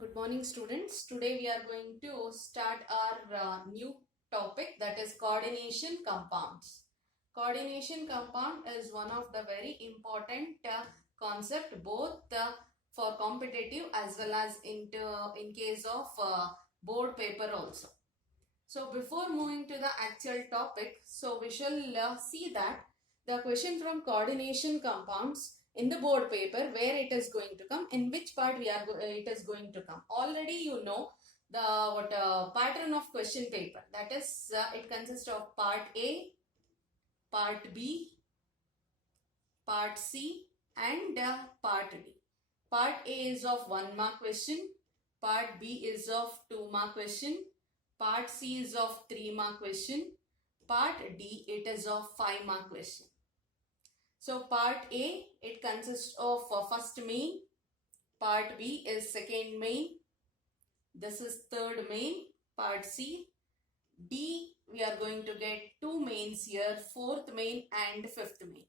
Good morning, students. Today we are going to start our new topic, that is coordination compounds. Coordination compound is one of the very important concept both for competitive as well as in case of board paper also. So before moving to the actual topic, so we shall see that the question from coordination compounds in the board paper, where it is going to come, in which part it is going to come. Already you know the pattern of question paper, that is it consists of part A, part B, part C and part D. Part A is of 1 mark question, part B is of 2 mark question, part C is of 3 mark question, part D it is of 5 mark question. So part A, it consists of first main, part B is second main, this is third main, part C. D, we are going to get 2 mains here, fourth main and fifth main.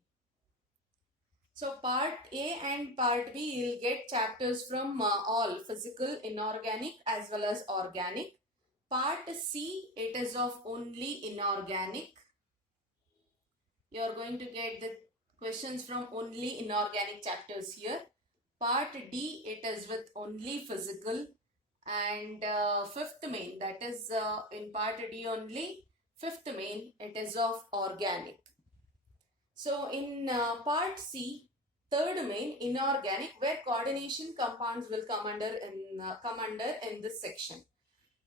So part A and part B, you'll get chapters from all physical, inorganic as well as organic. Part C, it is of only inorganic. You are going to get the questions from only inorganic chapters here. Part D, it is with only physical, and fifth main, that is in part D only, fifth main, it is of organic. So in part C, third main, inorganic, where coordination compounds will come under in this section.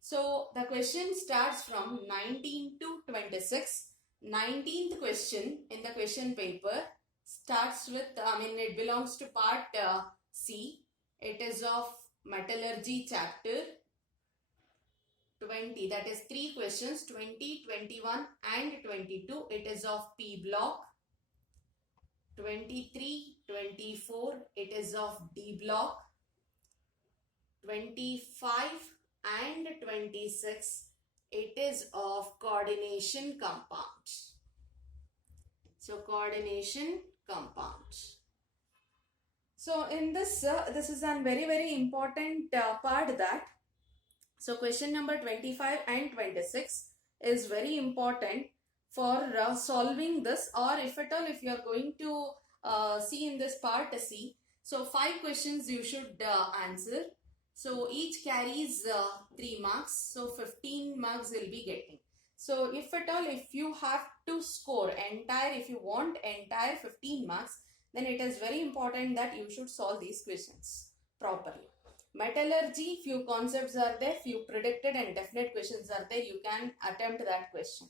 So the question starts from 19 to 26. 19th question in the question paper starts with, it belongs to part C. It is of metallurgy chapter. 20, that is 3 questions, 20, 21 and 22. It is of P block. 23, 24, it is of D block. 25 and 26, it is of coordination compounds. So coordination compounds. So in this, this is a very important part that, so question number 25 and 26 is very important for solving this, or if at all if you are going to see in this part C. So 5 questions you should answer. So each carries 3 marks. So 15 marks you'll be getting. So if at all if you have to score entire, if you want entire 15 marks, then it is very important that you should solve these questions properly. Metallurgy, few concepts are there, few predicted and definite questions are there. You can attempt that question.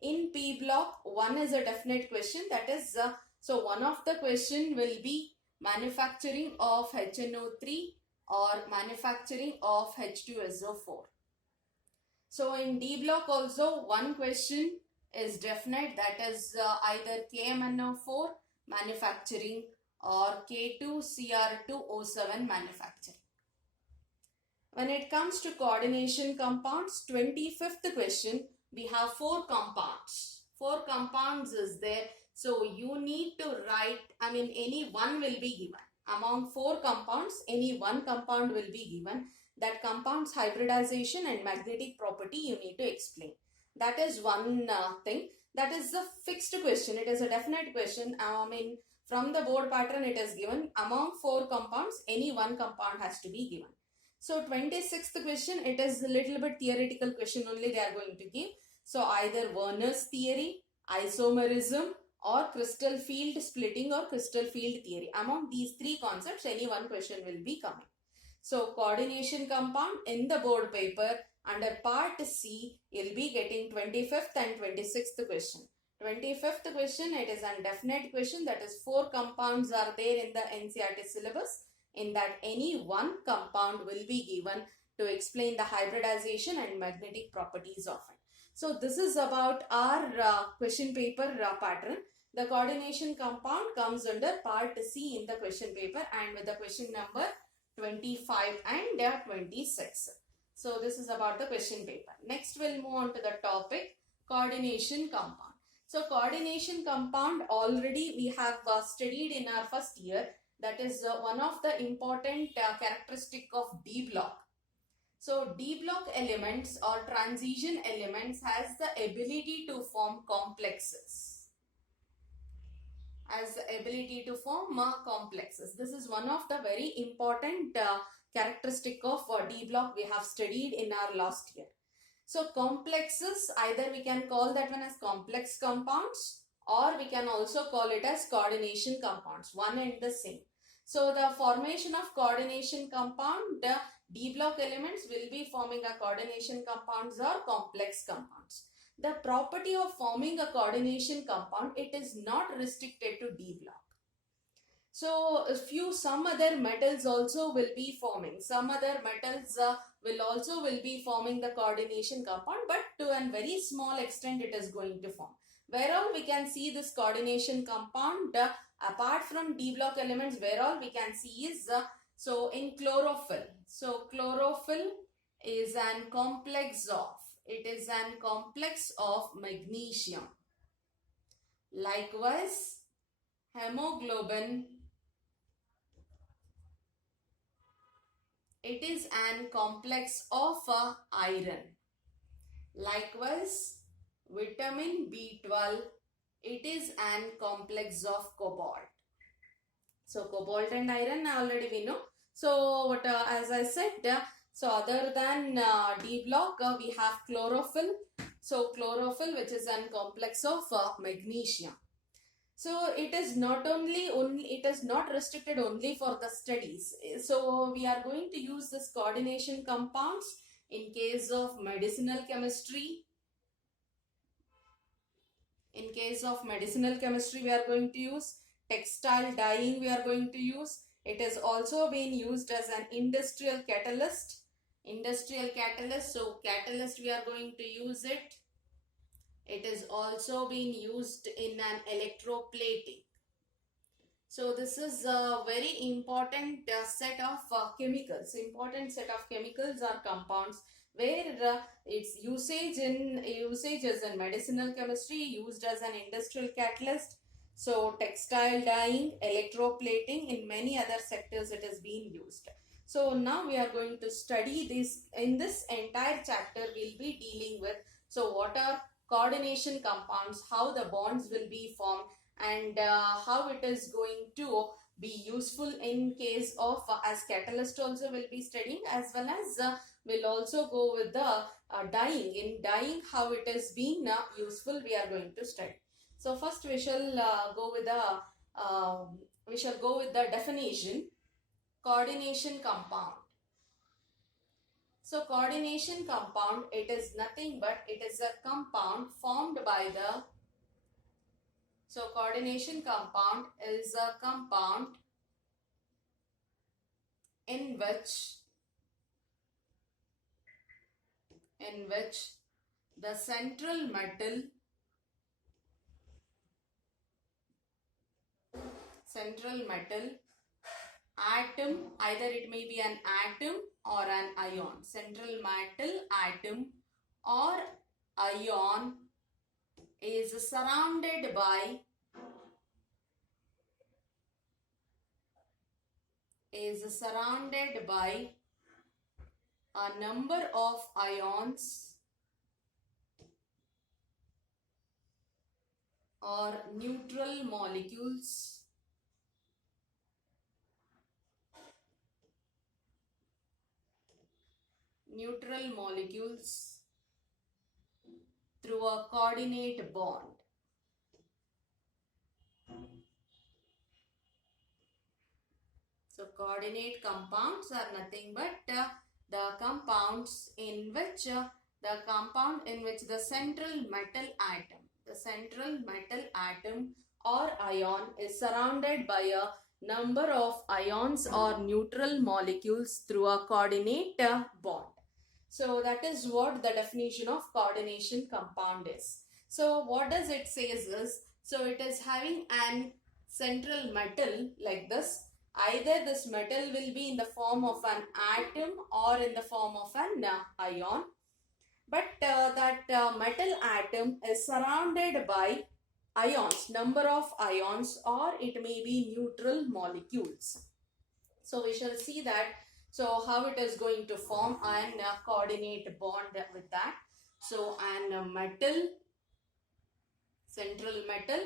In P block, one is a definite question, that is, so one of the question will be manufacturing of HNO3 or manufacturing of H2SO4. So in D block also one question is definite, that is either KMNO4 manufacturing or K2CR2O7 manufacturing. When it comes to coordination compounds, 25th question, we have 4 compounds. 4 compounds is there. So you need to write, any one will be given. Among 4 compounds, any one compound will be given. That compound's hybridization and magnetic property you need to explain. That is one thing. That is a fixed question. It is a definite question. From the board pattern it is given. Among 4 compounds, any one compound has to be given. So 26th question, it is a little bit theoretical question only they are going to give. So either Werner's theory, isomerism or crystal field splitting or crystal field theory. Among these 3 concepts, any one question will be coming. So coordination compound in the board paper under part C, you'll be getting 25th and 26th question. 25th question, it is a definite question, that is 4 compounds are there in the NCERT syllabus. In that any one compound will be given to explain the hybridization and magnetic properties of it. So this is about our question paper pattern. The coordination compound comes under part C in the question paper and with the question number 25 and 26. So this is about the question paper. Next we'll move on to the topic coordination compound. So coordination compound already we have studied in our first year. That is one of the important characteristic of D block. So D block elements or transition elements has the ability to form complexes. This is one of the very important characteristic of D block we have studied in our last year. So complexes, either we can call that one as complex compounds, or we can also call it as coordination compounds, one and the same. So the formation of coordination compound, the D block elements will be forming a coordination compounds or complex compounds. The property of forming a coordination compound, it is not restricted to D block. So some other metals also will be forming. Some other metals will be forming the coordination compound, but to a very small extent it is going to form. Where all we can see this coordination compound apart from D block elements, where all we can see is so in chlorophyll. So chlorophyll is an complex of, it is an complex of magnesium. Likewise, hemoglobin, it is an complex of iron. Likewise, vitamin B12, it is an complex of cobalt. So cobalt and iron already we know. So what as I said, so other than D block, we have chlorophyll. So chlorophyll, which is an complex of magnesium. So it is not it is not restricted only for the studies. So we are going to use this coordination compounds in case of medicinal chemistry. In case of medicinal chemistry, we are going to use textile dyeing. We are going to use. It is also being used as an industrial catalyst. So catalyst, we are going to use it. It is also being used in an electroplating. So this is a very important set of chemicals. Important set of chemicals or compounds where its usages in medicinal chemistry, used as an industrial catalyst. So textile dyeing, electroplating, in many other sectors it is being used. So now we are going to study this. In this entire chapter we'll be dealing with, so what are coordination compounds, how the bonds will be formed, and how it is going to be useful in case of as catalyst also will be studying, as well as we'll also go with the dyeing. In dyeing, how it is being useful, we are going to study. So first we shall go with the definition. Coordination compound. So coordination compound, it is nothing but it is a compound formed by the, so coordination compound is a compound in which the central metal atom, either it may be an atom or an ion, central metal atom or ion is surrounded by a number of ions or neutral molecules through a coordinate bond. So coordinate compounds are nothing but the compounds in which the central metal atom or ion is surrounded by a number of ions or neutral molecules through a coordinate bond. So that is what the definition of coordination compound is. So what does it says is, so it is having an central metal like this. Either this metal will be in the form of an atom or in the form of an ion. But that metal atom is surrounded by ions, number of ions, or it may be neutral molecules. So we shall see that. So how it is going to form and coordinate bond with that. So an metal, central metal,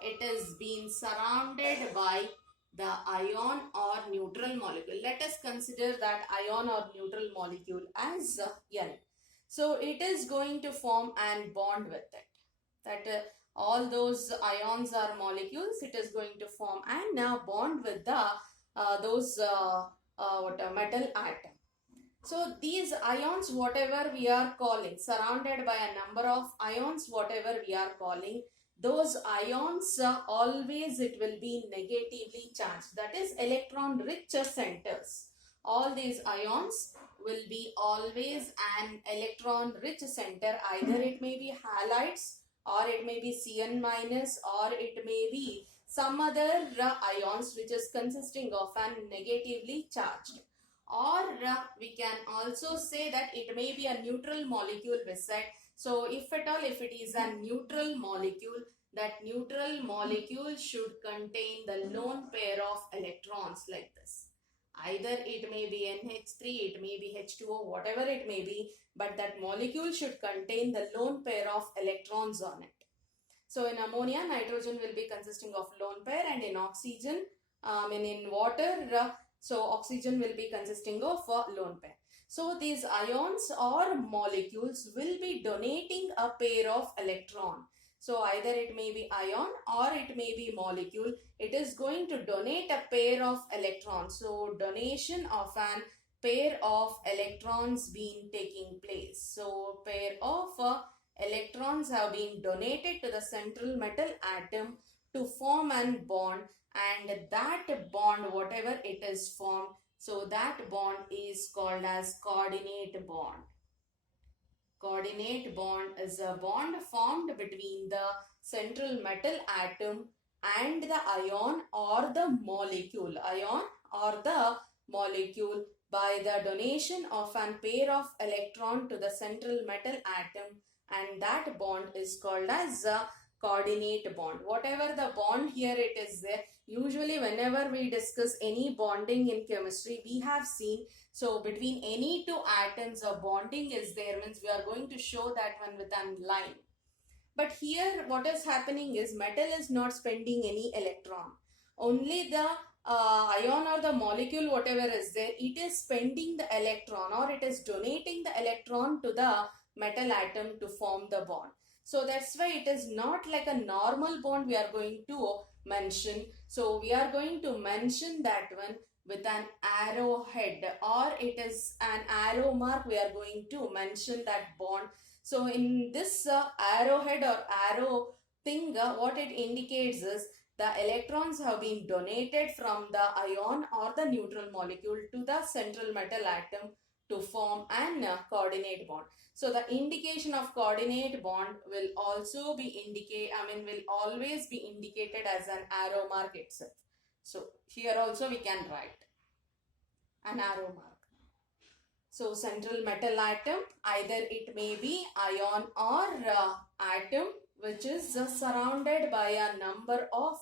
it is being surrounded by the ion or neutral molecule. Let us consider that ion or neutral molecule as N. So it is going to form an bond with it. That all those ions or molecules, it is going to form and bond with the metal atom. So these ions, whatever we are calling, surrounded by a number of ions, whatever we are calling, those ions always it will be negatively charged. That is electron rich centers. All these ions will be always an electron rich center. Either it may be halides, or it may be Cn minus, or it may be some other ions which is consisting of an negatively charged. Or we can also say that it may be a neutral molecule beside. So if at all, if it is a neutral molecule, that neutral molecule should contain the lone pair of electrons like this. Either it may be NH3, it may be H2O, whatever it may be, but that molecule should contain the lone pair of electrons on it. So in ammonia, nitrogen will be consisting of lone pair, and in oxygen, in water, so oxygen will be consisting of lone pair. So these ions or molecules will be donating a pair of electron. So either it may be ion or it may be molecule. It is going to donate a pair of electrons. So donation of an pair of electrons being taking place. So pair of electrons have been donated to the central metal atom to form an bond, and that bond, whatever it is formed, so that bond is called as coordinate bond. Coordinate bond is a bond formed between the central metal atom and the ion or the molecule. Ion or the molecule by the donation of an pair of electron to the central metal atom, and that bond is called as a coordinate bond. Whatever the bond here it is there, usually whenever we discuss any bonding in chemistry, we have seen, so between any two atoms a bonding is there, means we are going to show that one with a line. But here what is happening is metal is not spending any electron. Only the ion or the molecule whatever is there, it is spending the electron, or it is donating the electron to the metal atom to form the bond. So that's why it is not like a normal bond we are going to mention. So we are going to mention that one with an arrowhead, or it is an arrow mark. We are going to mention that bond. So in this arrowhead or arrow thing, what it indicates is the electrons have been donated from the ion or the neutral molecule to the central metal atom to form an coordinate bond. So the indication of coordinate bond will also be will always be indicated as an arrow mark itself. So here also we can write an arrow mark. So central metal atom, either it may be ion or atom which is surrounded by a number of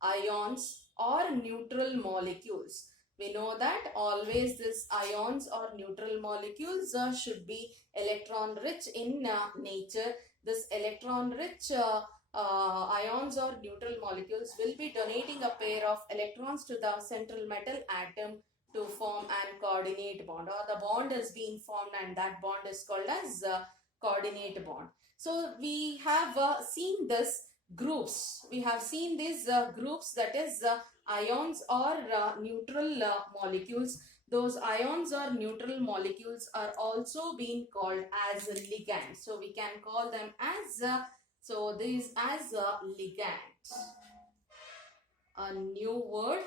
ions or neutral molecules. We know that always this ions or neutral molecules should be electron rich in nature. This electron rich ions or neutral molecules will be donating a pair of electrons to the central metal atom to form an coordinate bond, or the bond is being formed, and that bond is called as coordinate bond. So we have seen this groups. We have seen these groups, that is ions or neutral molecules. Those ions or neutral molecules are also being called as ligands. So we can call them as these as ligands. A new word.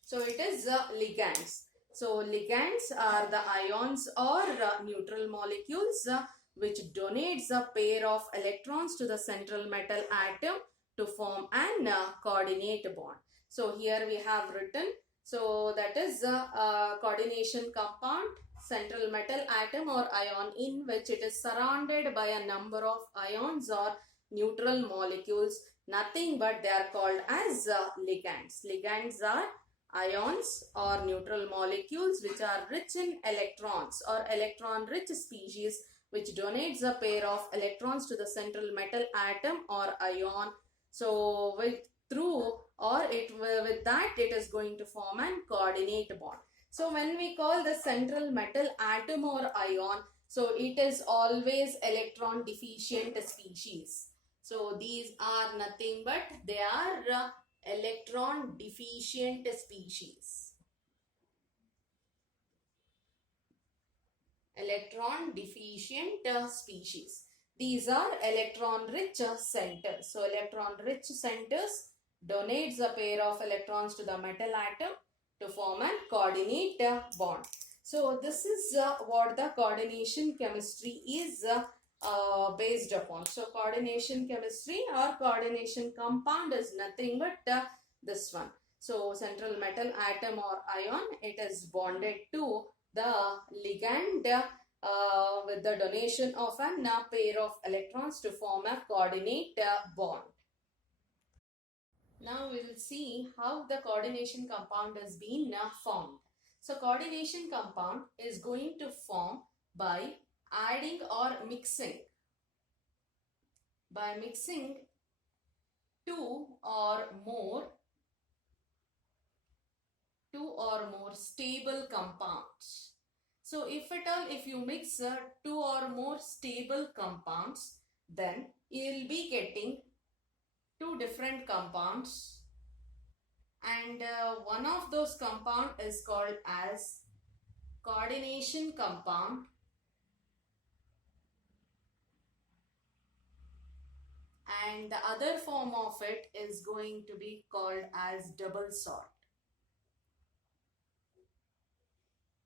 So it is ligands. So ligands are the ions or neutral molecules which donates a pair of electrons to the central metal atom to form an coordinate bond. So here we have written, so that is coordination compound, central metal atom or ion in which it is surrounded by a number of ions or neutral molecules, nothing but they are called as ligands. Ligands are ions or neutral molecules which are rich in electrons or electron rich species which donates a pair of electrons to the central metal atom or ion. So with that it is going to form an coordinate bond. So when we call the central metal atom or ion, so it is always electron deficient species. So these are nothing but they are electron deficient species. Electron deficient species. These are electron rich centers. So electron rich centers donates a pair of electrons to the metal atom to form a coordinate bond. So this is what the coordination chemistry is based upon. So coordination chemistry or coordination compound is nothing but this one. So central metal atom or ion, it is bonded to the ligand with the donation of a pair of electrons to form a coordinate bond. Now we will see how the coordination compound has been formed. So coordination compound is going to form by adding or mixing. By mixing two or more stable compounds. So if you mix two or more stable compounds, then you will be getting two different compounds, and one of those compound is called as coordination compound, and the other form of it is going to be called as double salt.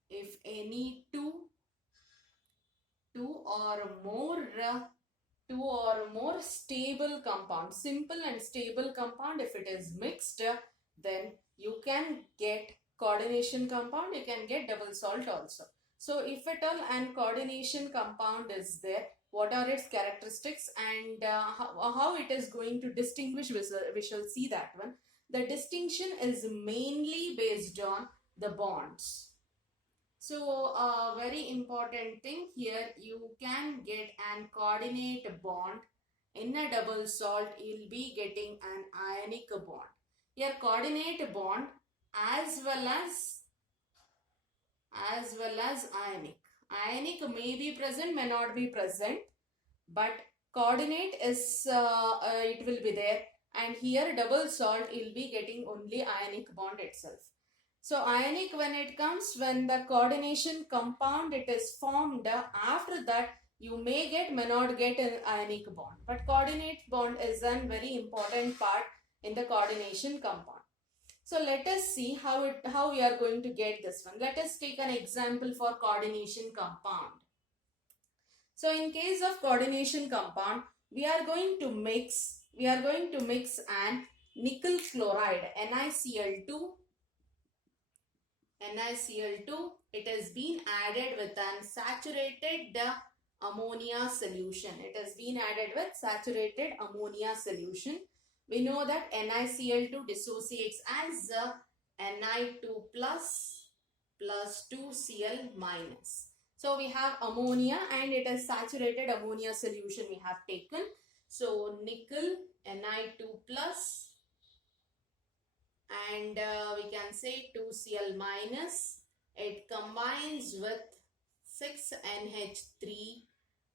If any two or more stable compound, simple and stable compound, if it is mixed, then you can get coordination compound, you can get double salt also. So if at all an coordination compound is there, what are its characteristics and how it is going to distinguish, we shall see that one. The distinction is mainly based on the bonds. So a very important thing here, you can get an coordinate bond. In a double salt, you will be getting an ionic bond. Here coordinate bond as well as ionic. Ionic may be present, may not be present, but coordinate is it will be there, and here double salt you will be getting only ionic bond itself. So ionic, when it comes, when the coordination compound it is formed, after that you may get, may not get an ionic bond, but coordinate bond is a very important part in the coordination compound. So let us see how we are going to get this one. Let us take an example for coordination compound. So in case of coordination compound, we are going to mix an nickel chloride, NiCl2. It has been added with an saturated ammonia solution. It has been added with saturated ammonia solution. We know that NiCl2 dissociates as Ni2 plus 2Cl minus. So we have ammonia and it is saturated ammonia solution we have taken. So nickel Ni2 plus and we can say 2Cl minus. It combines with 6NH3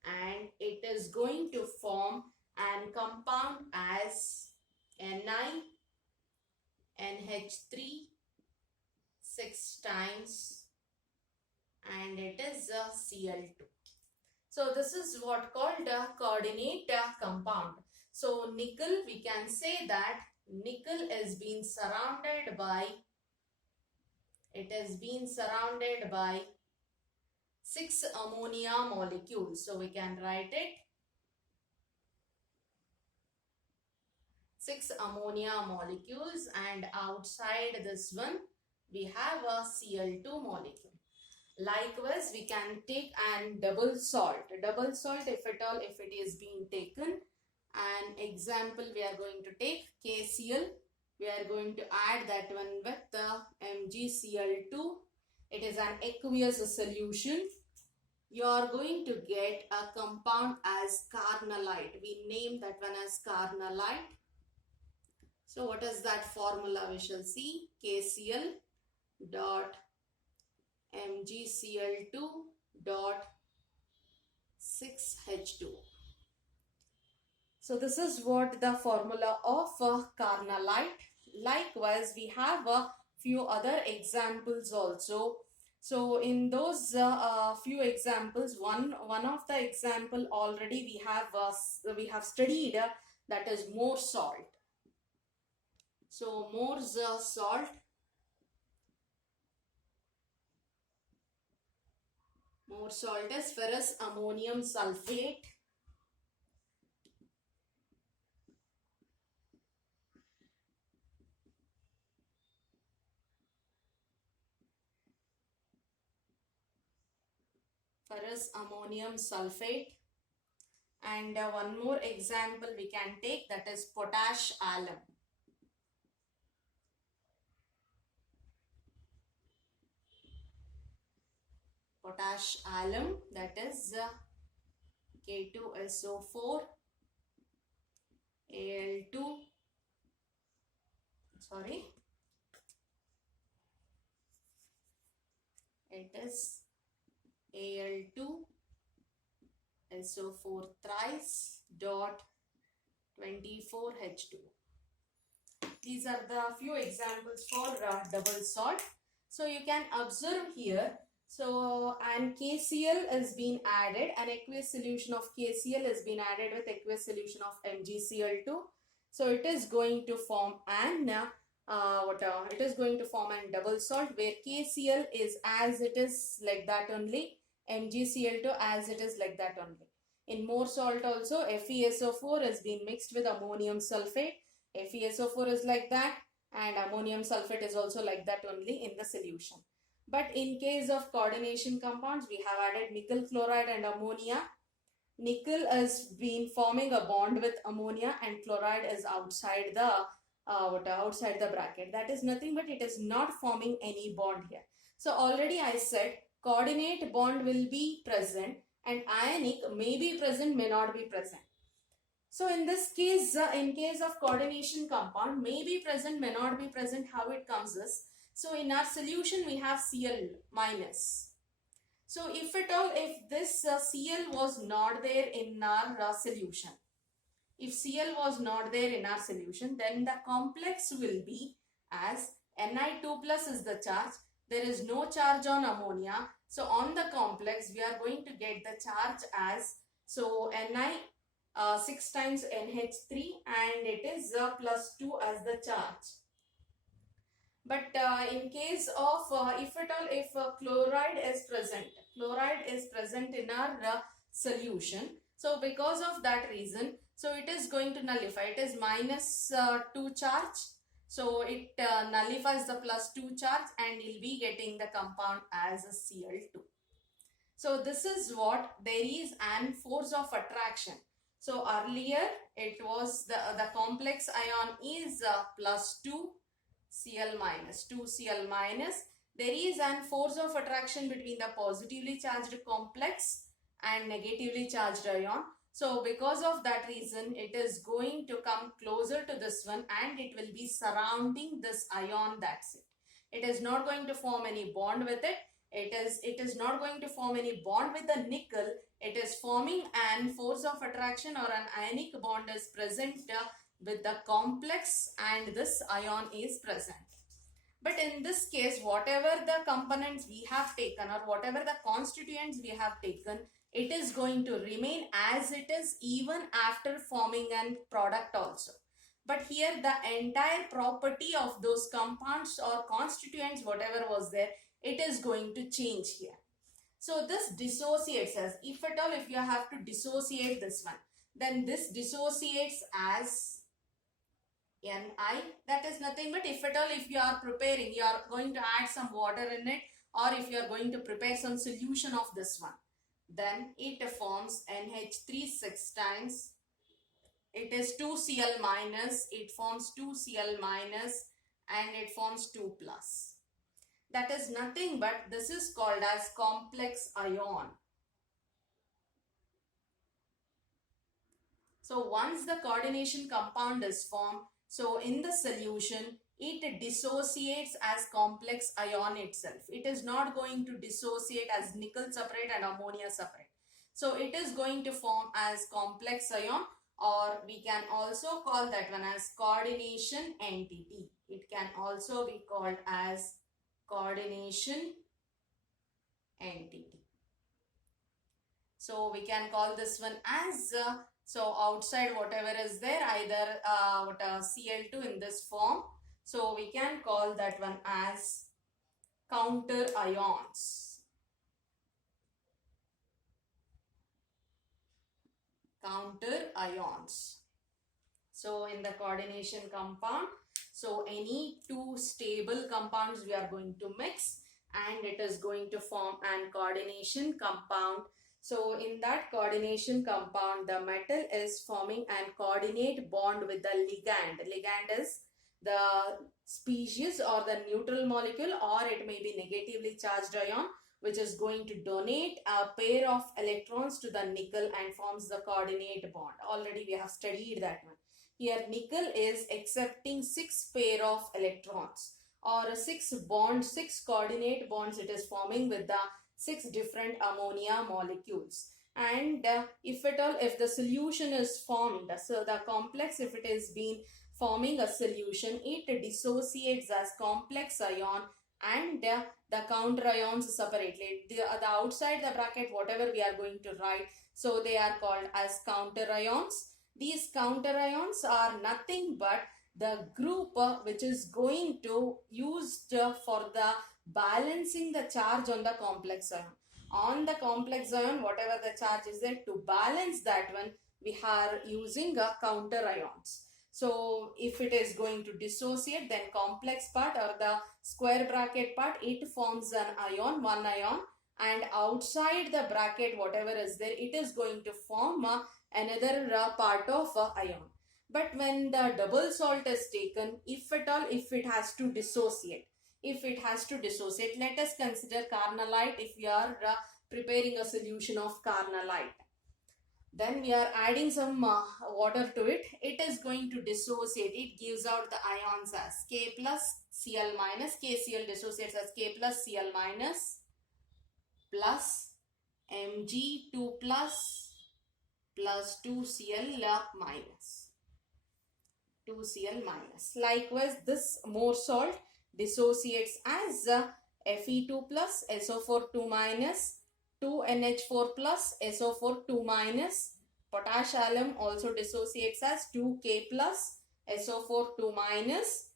and it is going to form an compound as NiNH3 6 times and it is a Cl2. So this is what called a coordinate compound. So nickel, we can say that nickel is being surrounded by 6 ammonia molecules. So we can write it 6 ammonia molecules, and outside this one we have a Cl2 molecule. Likewise, we can take an double salt. Double salt, if it is being taken, An example we are going to take KCl. We are going to add that one with the MgCl2. It is an aqueous solution. You are going to get a compound as carnallite. We name that one as carnallite. So what is that formula? We shall see KCl dot MgCl2 dot 6H2. So this is what the formula of carnallite. Likewise, we have a few other examples also. So in those few examples, one of the example already we have studied, that is more salt. So Moore's salt. More salt is ferrous ammonium sulfate. Ferrous ammonium sulfate. And one more example we can take, that is potash alum. Potash alum, that is K2SO4 Al2, sorry, it is Al2 SO4 thrice dot 24H2. These are the few examples for double salt. So you can observe here. So an KCl is being added, an aqueous solution of KCl is being added with aqueous solution of MgCl2. So it is going to form an it is going to form an double salt, where KCl is as it is like that only, MgCl2 as it is like that only. In more salt also, FeSO4 is being mixed with ammonium sulfate. FeSO4 is like that, and ammonium sulfate is also like that only in the solution. But in case of coordination compounds, we have added nickel chloride and ammonia. Nickel is been forming a bond with ammonia, and chloride is outside the outside the bracket. That is nothing but it is not forming any bond here. So already I said coordinate bond will be present, and ionic may be present, may not be present. So in this case, in case of coordination compound, may be present, may not be present, how it comes is, so in our solution we have Cl minus. So if at all, if this Cl was not there in our solution, if Cl was not there in our solution, then the complex will be as Ni2 plus is the charge. There is no charge on ammonia. So on the complex, we are going to get the charge as, so Ni 6 times NH3, and it is plus 2 as the charge. But in case of, if at all, if chloride is present in our solution, so because of that reason, so it is going to nullify. It is minus 2 charge. So it nullifies the plus 2 charge, and you'll be getting the compound as a Cl2. So this is what, there is an force of attraction. So earlier it was the complex ion is plus 2 Cl minus, 2 Cl minus. There is an force of attraction between the positively charged complex and negatively charged ion. So because of that reason, it is going to come closer to this one, and it will be surrounding this ion, that's it. It is not going to form any bond with it. It is not going to form any bond with the nickel. It is forming an force of attraction, or an ionic bond is present with the complex, and this ion is present. But in this case, whatever the components we have taken, or whatever the constituents we have taken, it is going to remain as it is even after forming a product also. But here the entire property of those compounds or constituents, whatever was there, it is going to change here. So this dissociates as, if at all, if you have to dissociate this one, then this dissociates as Ni. That is nothing but, if at all, if you are preparing, you are going to add some water in it, or if you are going to prepare some solution of this one, then it forms NH3 6 times it is 2Cl minus, it forms 2Cl minus and it forms 2 plus. That is nothing but this is called as complex ion. So once the coordination compound is formed, so in the solution, it dissociates as complex ion itself. It is not going to dissociate as nickel separate and ammonia separate. So it is going to form as complex ion, or we can also call that one as coordination entity. It can also be called as coordination entity. So we can call this one as so outside whatever is there, either Cl2 in this form. So we can call that one as counter ions. Counter ions. So in the coordination compound, so any two stable compounds we are going to mix and it is going to form an coordination compound. So in that coordination compound, the metal is forming an coordinate bond with the ligand. Ligand is the species or the neutral molecule, or it may be negatively charged ion, which is going to donate a pair of electrons to the nickel and forms the coordinate bond. Already we have studied that one. Here nickel is accepting 6 pair of electrons, or 6 bonds, 6 coordinate bonds it is forming with the 6 different ammonia molecules. And if at all, if the solution is formed, so the complex, if it is been forming a solution, it dissociates as complex ion and the counter ions separately. The outside the bracket, whatever we are going to write, so they are called as counter ions. These counter ions are nothing but the group which is going to used for the balancing the charge on the complex ion. On the complex ion, whatever the charge is there, to balance that one, we are using counter ions. So if it is going to dissociate, then complex part or the square bracket part, it forms an ion, one ion, and outside the bracket, whatever is there, it is going to form another part of ion. But when the double salt is taken, if at all, if it has to dissociate, let us consider carnallite. If we are preparing a solution of carnallite, then we are adding some water to it. It is going to dissociate. It gives out the ions as K plus Cl minus. KCl dissociates as K plus Cl minus plus Mg2 plus 2Cl minus. 2Cl minus. Likewise, this more salt dissociates as Fe2 plus SO4 2 minus 2NH4 plus SO4 2 minus. Potash alum also dissociates as 2K plus SO4 2 minus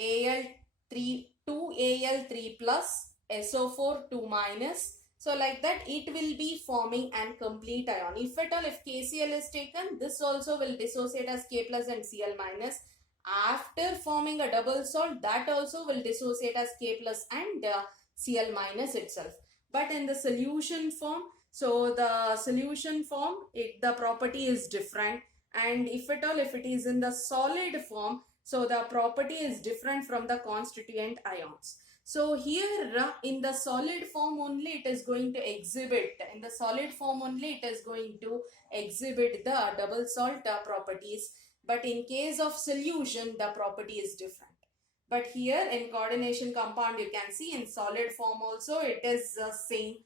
Al3 2Al3 plus SO4 2 minus. So like that it will be forming an complete ion. If at all, if KCl is taken, this also will dissociate as K plus and Cl minus. After forming a double salt, that also will dissociate as K plus and Cl minus itself. But in the solution form, so the solution form, the property is different. And if at all, if it is in the solid form, so the property is different from the constituent ions. So here in the solid form only it is going to exhibit, the double salt properties. But in case of solution, the property is different. But here in coordination compound, you can see in solid form also it is same,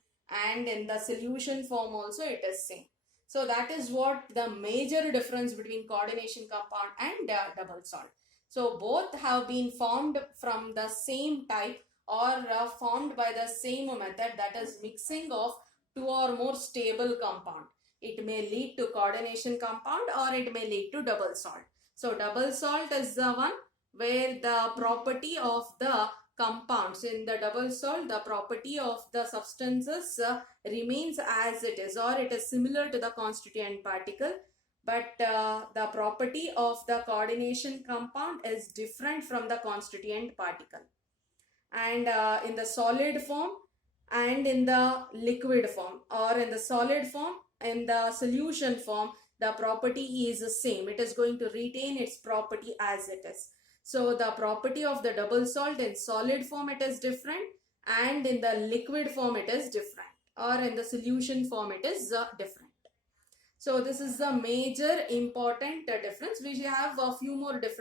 and in the solution form also it is same. So that is what the major difference between coordination compound and double salt. So both have been formed from the same type or formed by the same method, that is mixing of two or more stable compound. It may lead to coordination compound or it may lead to double salt. So double salt is the one where the property of the compounds, in the double salt, the property of the substances remains as it is, or it is similar to the constituent particle. But the property of the coordination compound is different from the constituent particle. And in the solid form and in the liquid form, or in the solid form, in the solution form, the property is the same. It is going to retain its property as it is. So the property of the double salt in solid form it is different, and in the liquid form it is different, or in the solution form it is different. So this is the major important difference. We have a few more different